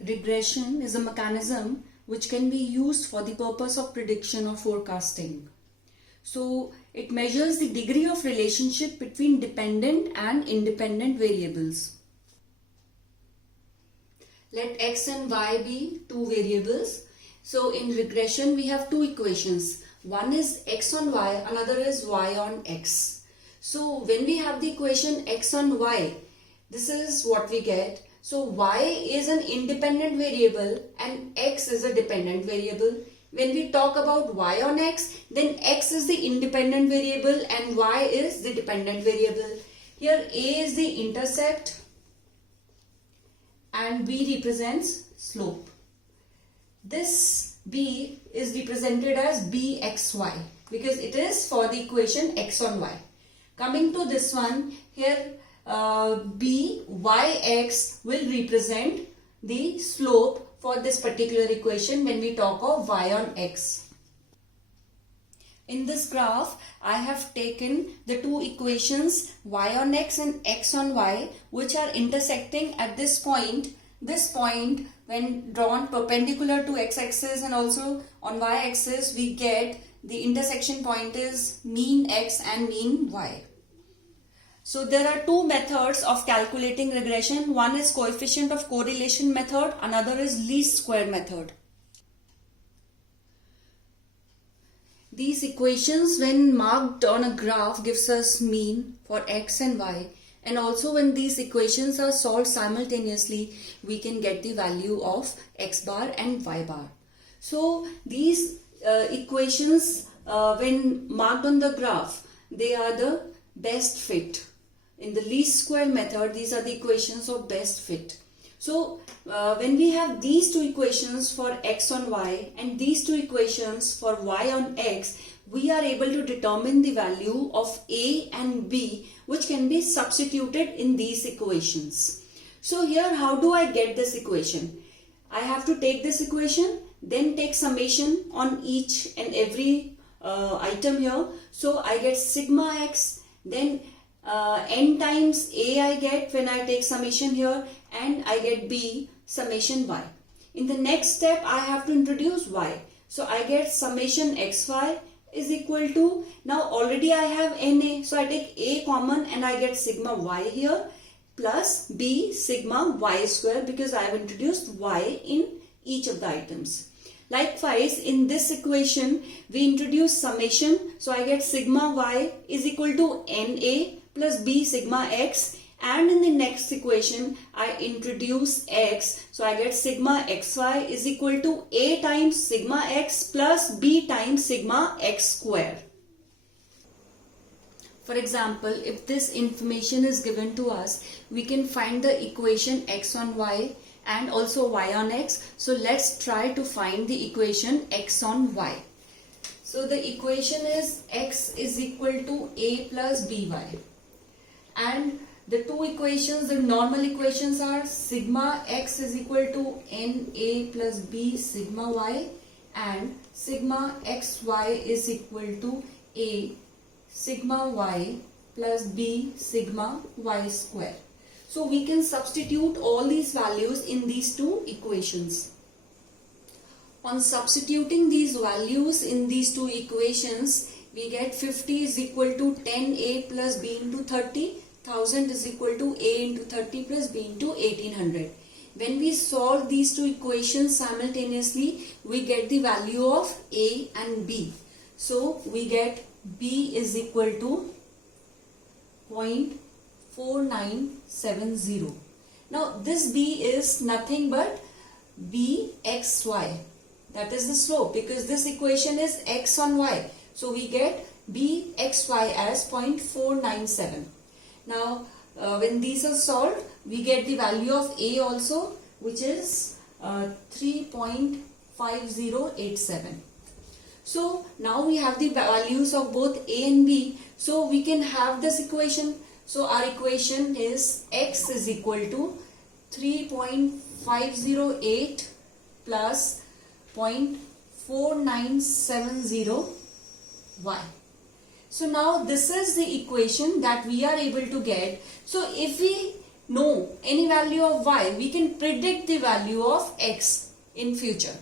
Regression is a mechanism which can be used for the purpose of prediction or forecasting. So it measures the degree of relationship between dependent and independent variables. Let x and y be two variables. So in regression we have two equations. One is x on y, another is y on x. So when we have the equation x on y, this is what we get. So y is an independent variable and x is a dependent variable. When we talk about y on x, then x is the independent variable and y is the dependent variable. Here a is the intercept and b represents slope. This b is represented as bxy because it is for the equation x on y. Coming to this one, here byx will represent the slope for this particular equation when we talk of y on x. In this graph, I have taken the two equations y on x and x on y which are intersecting at this point. This point, when drawn perpendicular to x-axis and also on y-axis, we get the intersection point is mean x and mean y. So there are two methods of calculating regression. One is coefficient of correlation method, another is least square method. These equations when marked on a graph gives us mean for x and y, and also when these equations are solved simultaneously we can get the value of x bar and y bar. So these equations when marked on the graph, they are the best fit. In the least square method, these are the equations of best fit. So when we have these two equations for x on y and these two equations for y on x, we are able to determine the value of a and b which can be substituted in these equations. So here how do I get this equation? I have to take this equation, then take summation on each and every item here. So I get sigma x, then n times a I get when I take summation here, and I get b summation y. In the next step I have to introduce y. So I get summation xy is equal to, now already I have na, so I take a common and I get sigma y here plus b sigma y square because I have introduced y in each of the items. Likewise, in this equation we introduce summation, so I get sigma y is equal to na plus b sigma x, and in the next equation I introduce x, so I get sigma xy is equal to a times sigma x plus b times sigma x square. For example, if this information is given to us, we can find the equation x on y and also y on x. So let's try to find the equation x on y. So the equation is x is equal to a plus by. And the two equations, the normal equations are sigma x is equal to na plus b sigma y and sigma xy is equal to a sigma y plus b sigma y square. So we can substitute all these values in these two equations. On substituting these values in these two equations, we get 50 is equal to 10a plus b into 30. 1000 is equal to a into 30 plus b into 1800. When we solve these two equations simultaneously, we get the value of a and b. So we get b is equal to 0.4970. Now this b is nothing but bxy. That is the slope because this equation is x on y. So we get bxy as 0.497. Now when these are solved, we get the value of a also, which is 3.5087. So now we have the values of both a and b. So we can have this equation. So our equation is x is equal to 3.508 plus 0.4970 y. So now this is the equation that we are able to get. So if we know any value of y, we can predict the value of x in future.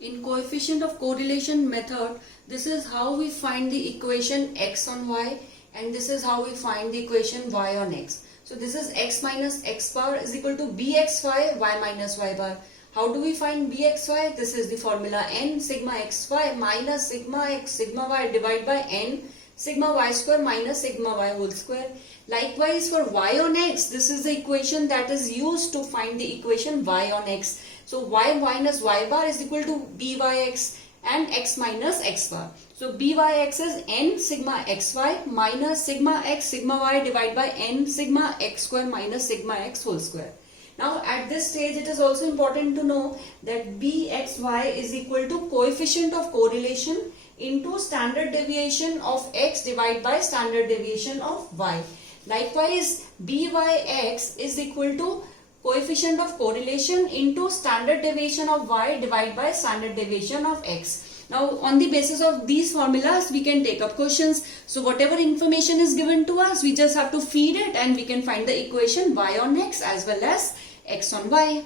In coefficient of correlation method, this is how we find the equation x on y, and this is how we find the equation y on x. So this is x minus x bar is equal to bxy, y minus y bar. How do we find bxy? This is the formula n sigma xy minus sigma x sigma y divided by n sigma y square minus sigma y whole square. Likewise for y on x, this is the equation that is used to find the equation y on x. So y minus y bar is equal to byx and x minus x bar. So byx is n sigma xy minus sigma x sigma y divided by n sigma x square minus sigma x whole square. Now at this stage it is also important to know that bxy is equal to coefficient of correlation into standard deviation of x divided by standard deviation of y. Likewise byx is equal to coefficient of correlation into standard deviation of y divided by standard deviation of x. Now on the basis of these formulas we can take up questions. So whatever information is given to us, we just have to feed it and we can find the equation y on x as well as x on y.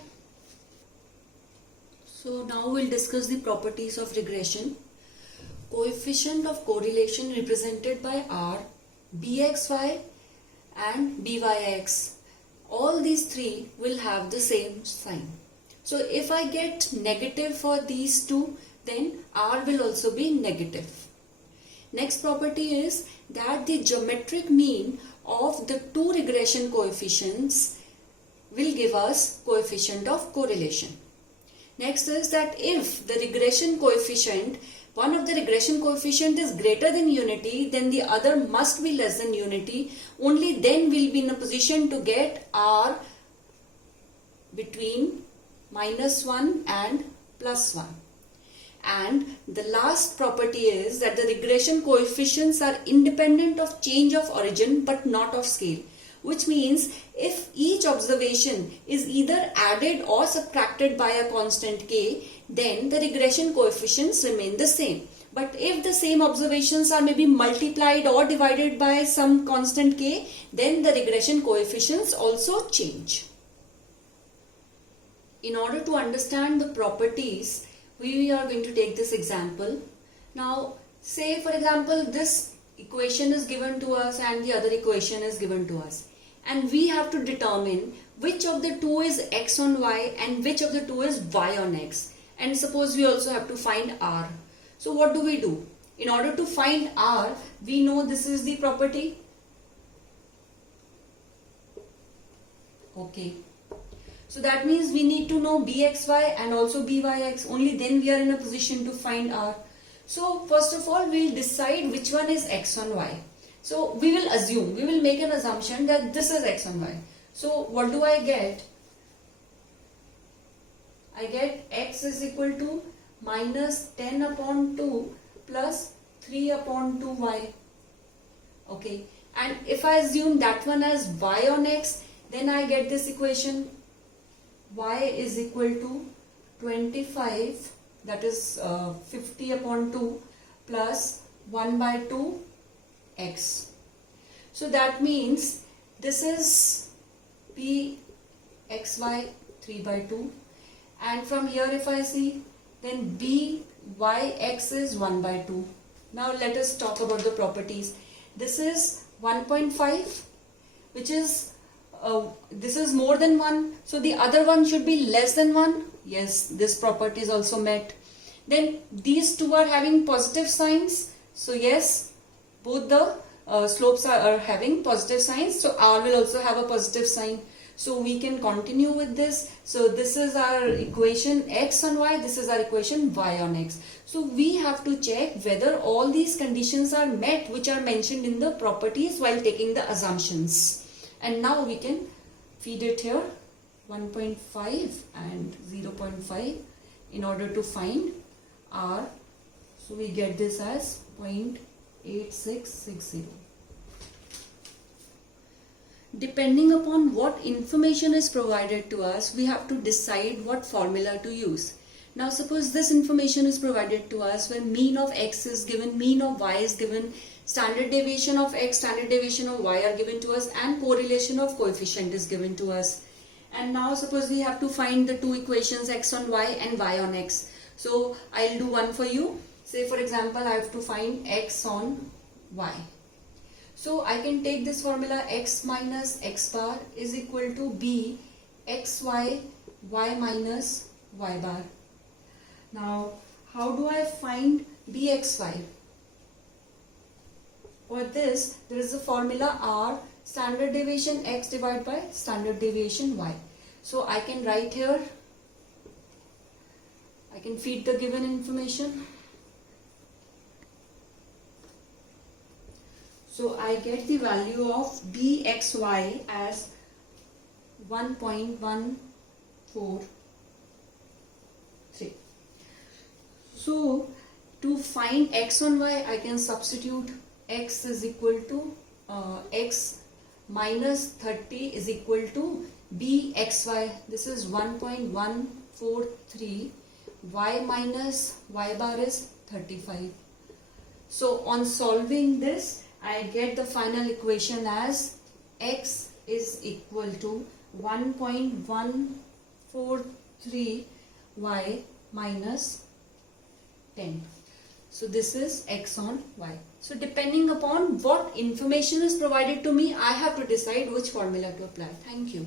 So now we'll discuss the properties of regression. Coefficient of correlation represented by r, bxy and byx. All these three will have the same sign. So if I get negative for these two, then r will also be negative. Next property is that the geometric mean of the two regression coefficients will give us coefficient of correlation. Next is that if the regression coefficient, one of the regression coefficient is greater than unity, then the other must be less than unity. Only then we'll be in a position to get r between -1 and +1. And the last property is that the regression coefficients are independent of change of origin but not of scale. Which means if each observation is either added or subtracted by a constant k, then the regression coefficients remain the same. But if the same observations are maybe multiplied or divided by some constant k, then the regression coefficients also change. In order to understand the properties, we are going to take this example. Now, say for example, this equation is given to us and the other equation is given to us. And we have to determine which of the two is x on y and which of the two is y on x. And suppose we also have to find r. So what do we do? In order to find r, we know this is the property. Okay. So that means we need to know bxy and also byx. Only then we are in a position to find r. So first of all, we'll decide which one is x on y. So we will assume, we will make an assumption that this is x on y. So what do I get? I get x is equal to minus 10 upon 2 plus 3 upon 2y. Okay. And if I assume that one as y on x, then I get this equation. Y is equal to 25, that is 50 upon 2 plus 1 by 2 x. So that means this is bxy 3 by 2, and from here if I see, then byx is 1 by 2. Now let us talk about the properties. This is 1.5, which is this is more than 1, so the other one should be less than 1. Yes, this property is also met. Then these two are having positive signs, so yes, both the slopes are having positive signs, so r will also have a positive sign. So we can continue with this. So this is our equation x on y, this is our equation y on x. So we have to check whether all these conditions are met which are mentioned in the properties while taking the assumptions. And now we can feed it here 1.5 and 0.5 in order to find r. So we get this as 0.8660. Depending upon what information is provided to us, we have to decide what formula to use. Now suppose this information is provided to us where mean of x is given, mean of y is given, standard deviation of x, standard deviation of y are given to us, and correlation of coefficient is given to us. And now suppose we have to find the two equations, x on y and y on x. So I'll do one for you. Say for example, I have to find x on y. So I can take this formula, x minus x bar is equal to b xy y minus y bar. Now how do I find bxy? For this, there is a formula r, standard deviation x divided by standard deviation y. So I can write here, I can feed the given information. So I get the value of bxy as 1.143. So to find x on y, I can substitute x is equal to x minus 30 is equal to bxy. This is 1.143. Y minus y bar is 35. So on solving this, I get the final equation as x is equal to 1.143 y minus 10. So this is x on y. So depending upon what information is provided to me, I have to decide which formula to apply. Thank you.